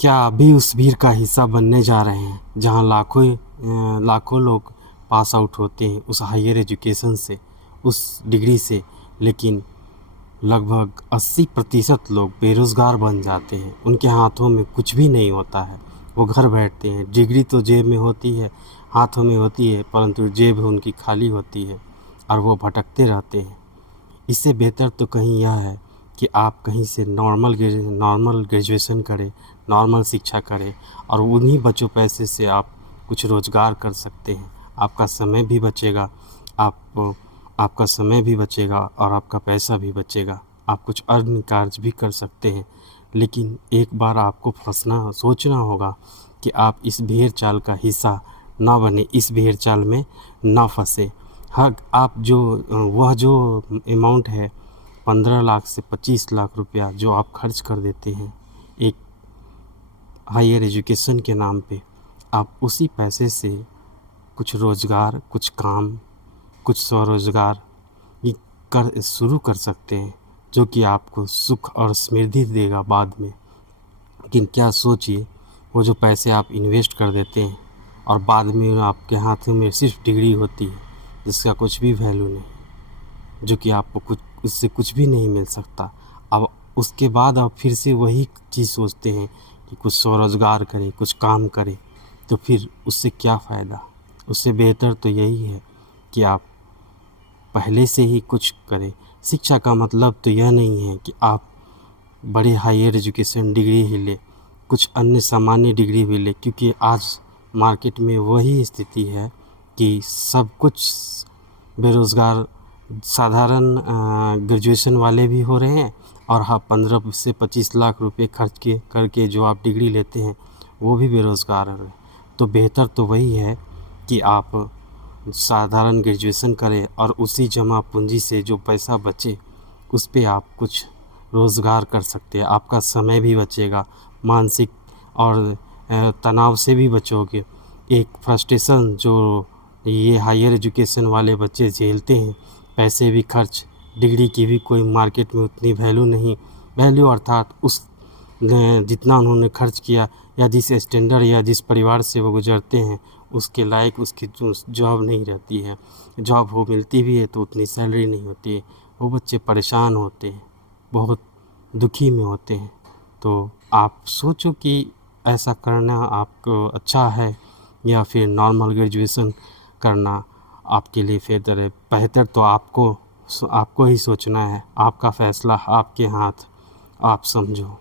क्या अभी उस भीड़ का हिस्सा बनने जा रहे हैं जहां लाखों लोग पास आउट होते हैं उस हायर एजुकेशन से, उस डिग्री से, लेकिन लगभग 80% लोग बेरोज़गार बन जाते हैं। उनके हाथों में कुछ भी नहीं होता है, वो घर बैठते हैं। डिग्री तो जेब में होती है, हाथों में होती है, परंतु जेब उनकी खाली होती है और वो भटकते रहते हैं। इससे बेहतर तो कहीं यह है कि आप कहीं से नॉर्मल ग्रेजुएशन करें, नॉर्मल शिक्षा करें और उन्हीं बचों पैसे से आप कुछ रोज़गार कर सकते हैं। आपका समय भी बचेगा, आप आपका समय भी बचेगा और आपका पैसा भी बचेगा। आप कुछ अन्य कार्य भी कर सकते हैं। लेकिन एक बार आपको सोचना होगा कि आप इस भेड़ चाल का हिस्सा ना बने, इस भेड़ चाल में ना फंसे। हाँ, आप वह जो अमाउंट है 15 लाख से 25 लाख रुपया जो आप खर्च कर देते हैं एक हायर एजुकेशन के नाम पे, आप उसी पैसे से कुछ रोज़गार, कुछ काम, कुछ स्वरोज़गार ये शुरू कर सकते हैं, जो कि आपको सुख और समृद्धि देगा बाद में। लेकिन क्या सोचिए, वो जो पैसे आप इन्वेस्ट कर देते हैं और बाद में आपके हाथों में सिर्फ डिग्री होती है जिसका कुछ भी वैल्यू नहीं, जो कि आपको उससे कुछ भी नहीं मिल सकता। अब उसके बाद आप फिर से वही चीज़ सोचते हैं कि कुछ स्वरोज़गार करें, कुछ काम करें, तो फिर उससे क्या फ़ायदा। उससे बेहतर तो यही है कि आप पहले से ही कुछ करें। शिक्षा का मतलब तो यह नहीं है कि आप बड़े हायर एजुकेशन डिग्री ही लें, कुछ अन्य सामान्य डिग्री भी लें, क्योंकि आज मार्केट में वही स्थिति है कि सब कुछ बेरोज़गार साधारण ग्रेजुएशन वाले भी हो रहे हैं और हाँ 15 से 25 लाख रुपए खर्च करके जो आप डिग्री लेते हैं वो भी बेरोज़गार हैं। तो बेहतर तो वही है कि आप साधारण ग्रेजुएशन करें और उसी जमा पूंजी से जो पैसा बचे उस पे आप कुछ रोज़गार कर सकते हैं। आपका समय भी बचेगा, मानसिक और तनाव से भी बचोगे। एक फ्रस्ट्रेशन जो ये हायर एजुकेशन वाले बच्चे झेलते हैं, पैसे भी खर्च, डिग्री की भी कोई मार्केट में उतनी वैल्यू अर्थात उस जितना उन्होंने खर्च किया या जिस स्टैंडर्ड या जिस परिवार से वो गुजरते हैं उसके लायक उसकी जॉब नहीं रहती है। जॉब हो मिलती भी है तो उतनी सैलरी नहीं होती है। वो बच्चे परेशान होते हैं, बहुत दुखी में होते हैं। तो आप सोचो कि ऐसा करना आपको अच्छा है या फिर नॉर्मल ग्रेजुएशन करना आपके लिए बेहतर तो आपको ही सोचना है। आपका फ़ैसला, आपके हाथ, आप समझो।